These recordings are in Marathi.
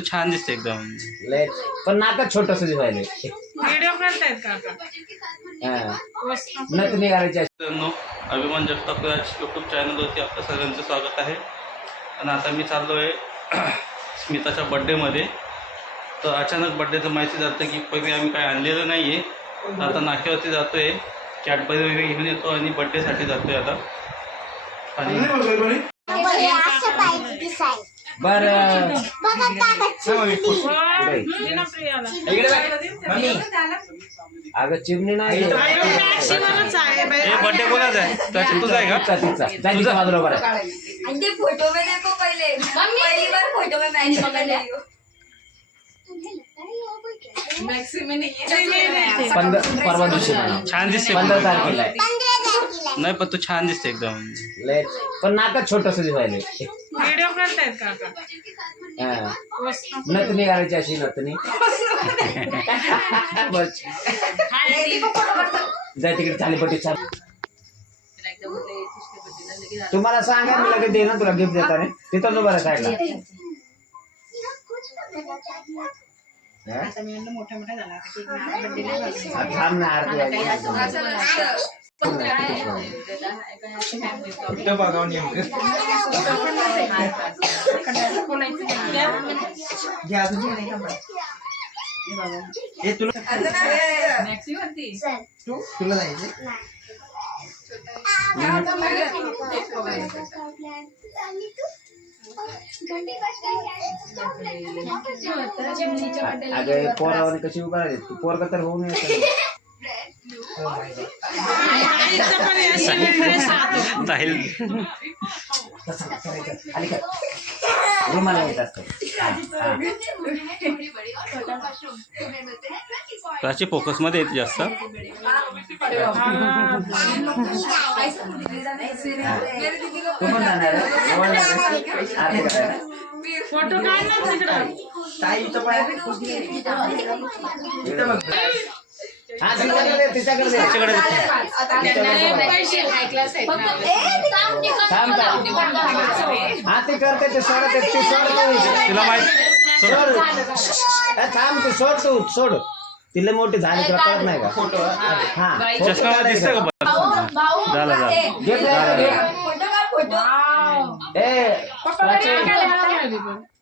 तू छान दिसते एकदम. लय पण नाका छोटस दिसायले व्हिडिओ करतायत हा. नथ. मित्रांनो अभिमान जगताप यूट्यूब चॅनलवरती आपलं सगळ्यांचं स्वागत आहे. आणि आता मी चाललो आहे स्मिताच्या बड्डेमध्ये तर अचानक बड्डेचं माहिती जातं की पहिले आम्ही काय आणलेलं नाही आहे आता नाक्यावरती जातो आहे कॅडबरी वगैरे घेऊन येतो आणि बड्डेसाठी जातो आहे आता. आणि बर. अगं चिमणी नाही. आहे बाई. हे बड्डे कोणाचा आहे. त्याचा तुझा आहे का? तिचा तिचा जा तिच्या बाजूला बरं. आणि ते फोटो में देखो पहले. पहली बार फोटो में मैंने पकड़ लिया पंधरा परवा दिवशी म्हणा. छान दिसते. पंधरा. तारखेला आहे. नाही पण तू छान दिसते एकदम. लय पण नाका छोटस दिसायले व्हिडिओ करतायत का आता? हा. मस्त. नथ निघालायची अशी नथनी. बस. जाय तिकडे थालीपट्टी छान तुम्हाला सांगा मी लगेच दे ना तुला गिफ्ट देताना. तिथं जो बरं साईडला. हा? हा, थांब ना आरती आहे. अगं पोरावर कशी उभा राहिली तू पोरग तर होऊ नये आईचा पण अशी वेगळीच राहते. जाईल खाली कर रुमाला येत असतो हा, हा. त्याची फोकसमध्ये येते जास्त तू पण जाणार आहे? जवळ जाणार आहे? आरती तिच्याकडे दे, तिच्याकडे दे. त्याच्याकडे थांब, थांब. हा ते करते ते. तिला माहीत सोड. ए, थांब ते सोड तू सोड. तिला मोठी झाली तुला कळत नाही का? हा. फोटो चष्मा दिसतोय का बरं? झालं झालं. घे घे. ए प्राची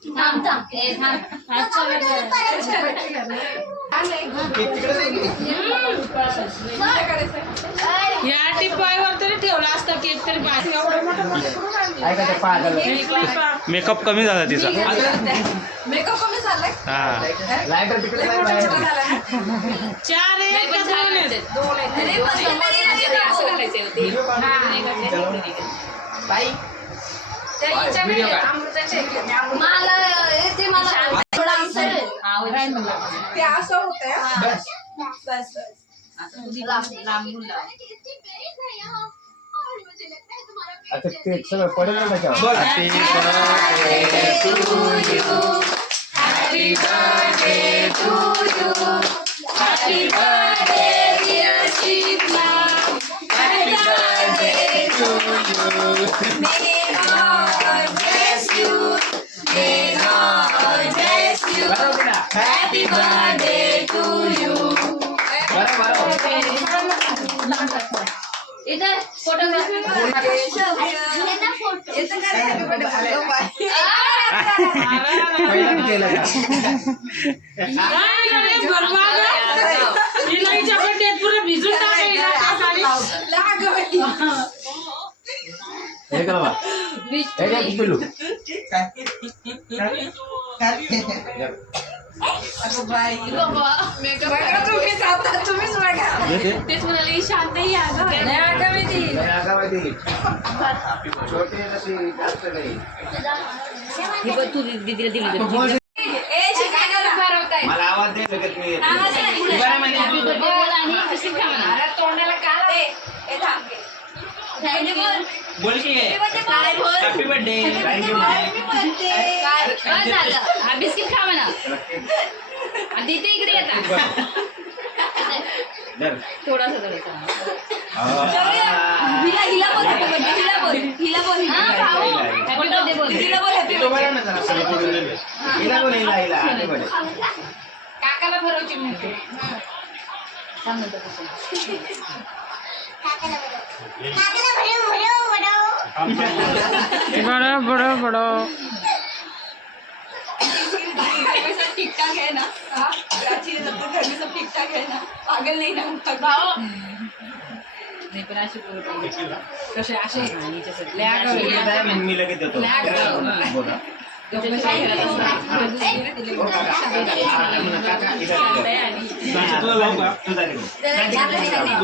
हे. या टिपायवर तरी ठेवला असता केक तरी मेकअप कमी झाला तिचा. मेकअप कमी हा. बाहेर. चार एक दोन मला ते मला थोडा answer आहे. ते असं होतंय. बस. बस बस. आता ते सगळं पडेल ना त्याच्यावर फोटोग्राफी पहिलं केलं का काय रे, बरबाद आहे. हिला हिच्या birthday त पुरं भिजून टाकायला त्या साडीत. हे करा बा. हे घ्या की पिल्लू. तुम्हीच बघा हे ते. तेच म्हणाले शांत या ग हे आगा माहिती. छोटी नशी जास्त नाही. ए शिकायला भरवताय मला आवाज दे लगेच मी येतो. अरे तोंडाला काय ए ए थांब घे. Happy birthday. बोल की काय बोल? Happy birthday. Happy birthday. काय हा बिस्किट खा म्हणा देते इकडे येता धर. थोडासा हा. काकाला भरवची म्हणते बडो बडो बडो सब ठीक है ना हाँ, प्राची ने सब कुछ घर में सब ठीक ठाक है ना पागल नहीं ना भाऊ. नाही पण अशी. कसे असे? मी लगेच देतो. बोला.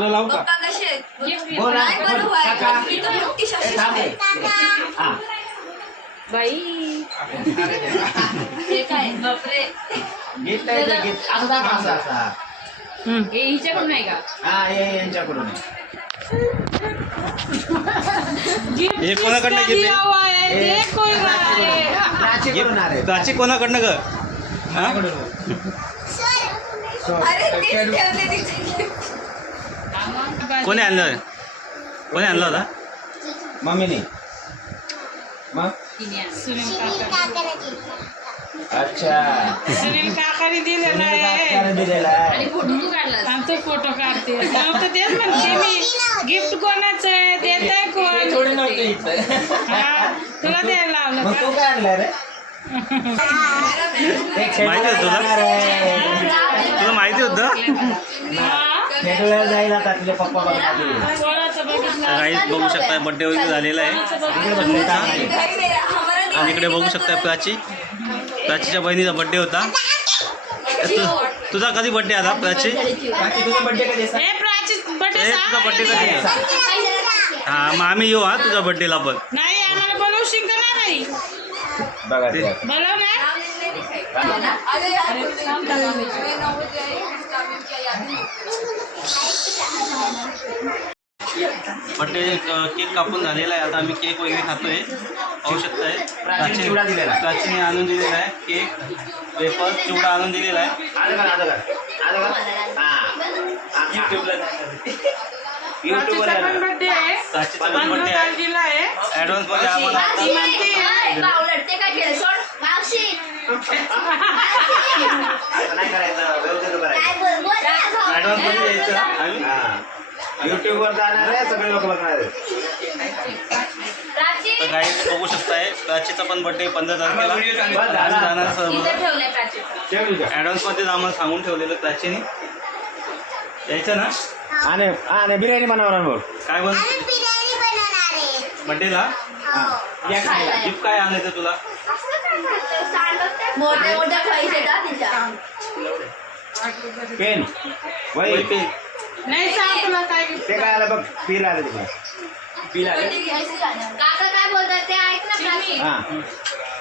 हो, पप्पा कसे. हा. बाई. काय? बापरे. गिफ्ट आहे ते गिफ्ट. असं दाखव, असं, असं. हे हिच्याकडून नाही का? हा हे यांच्याकडून आहे. हे कोणाकडनं घेतले? हे प्राचीकडून आले. प्राची कोणाकडनं ग. हा? अरे तेच ठेवले तिथे कोणी आणलं? कोणी आणला होता? मम्मीने. मग? सुनील काका अच्छा. सुनील काकाने दिलेलं आहे. दिलेला आहे. आणि फोटो तू काढला आमचे फोटो काढते. नव्हतं तेच म्हणते मी. गिफ्ट कोणाचं आहे? देत आहे कोण? हा तुला द्यायला लावलं मग का? तू काय आणलं रे? माहिती आहे. तुला? माहिती होतं? जाईल आता पप्पा. काहीच बघू शकताय बड्डे वगैरे झालेला आहे आणि इकडे बघू शकताय प्राची प्राचीच्या बहिणीचा बड्डे होता तु- तुझा कधी बड्डे आला प्राची तुझा बर्थडे कधी आहे? हे प्राची बर्थडे ए, तुझा बड्डे कधी. हा मग आम्ही येऊ हा तुझ्या बड्डेला पण नाही आम्हाला बोलवशील का नाही बाई बघा बड्डे केक कापून झालेला आहे. आता आम्ही केक वगैरे खातोय. पाहू शकताय. प्राचीने चिवडा दिलेला आहे. प्राचीने आणून दिलेला आहे. केक वेफर चिवडा आणून दिलेला आहे. आलं का, आलं का? आलं का? हा. युट्यूबला युट्यूबवर आहे. बर्थडे आहे. आहे. आहे. ॲडव्हान्समध्ये आम्हाला ती म्हणते काय केलं सोड. मावशी. असं नाही करायचं. व्यवस्थित करायचं ॲडव्हान्समध्ये यायचं. आम्ही हा युट्यूबवर जाणार आहे सगळे लोक बघणार आहे प्राची? तर काही बघू शकताय प्राचीचा पण बड्डे पंधरा तारखेला. बस आम्ही झाला. जाणार सर्व मध्येच आम्हाला सांगून ठेवलेलं प्राचीने. यायचं ना? आणि आणि बिर्याणी बनवणार बोल काय बन बड्डेला या खायला. गिफ्ट काय आणायचं तुला? मोठ्या मोठ्या खायचे का तिच्या. पेन. वही. वही पेन. नाही सांग तुला काय ते काय आलं बघ पीर आलं तिकडे पीर आलं काका काय बोलतात ते ऐक ना प्राची हा।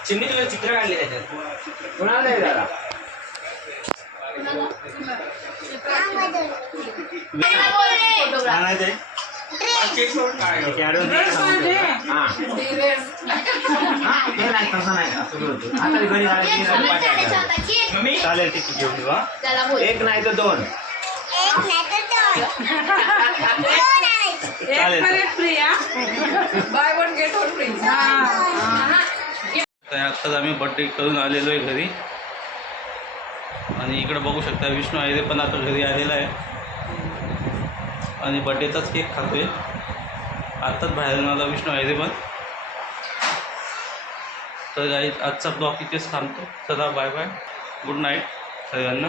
चिमणी तुला चित्र काढले त्याच्यात कुणाला नाही झाला काय बोलले? आणायचं आहे ॲडव्हान्स सांगून ठेवलं. हा हा ते। नाही तसं नाही असं बोलतो आता घरी झालं एक? चालेल घेऊन येऊ हा त्याला बोल। नाही तर दोन एक हा हा. तर आत्ताच आम्ही बड्डे करून आलेलो आहे घरी. आणि इकडे बघू शकता विष्णू आयरे पण आता घरी आलेला आहे. आणि बड्डेचाच केक खातोय. आत्ताच बाहेरून आला विष्णू आयरे पण. तर आजचा ब्लॉग इथेच थांबतो. चला बाय बाय गुड नाईट सगळ्यांना.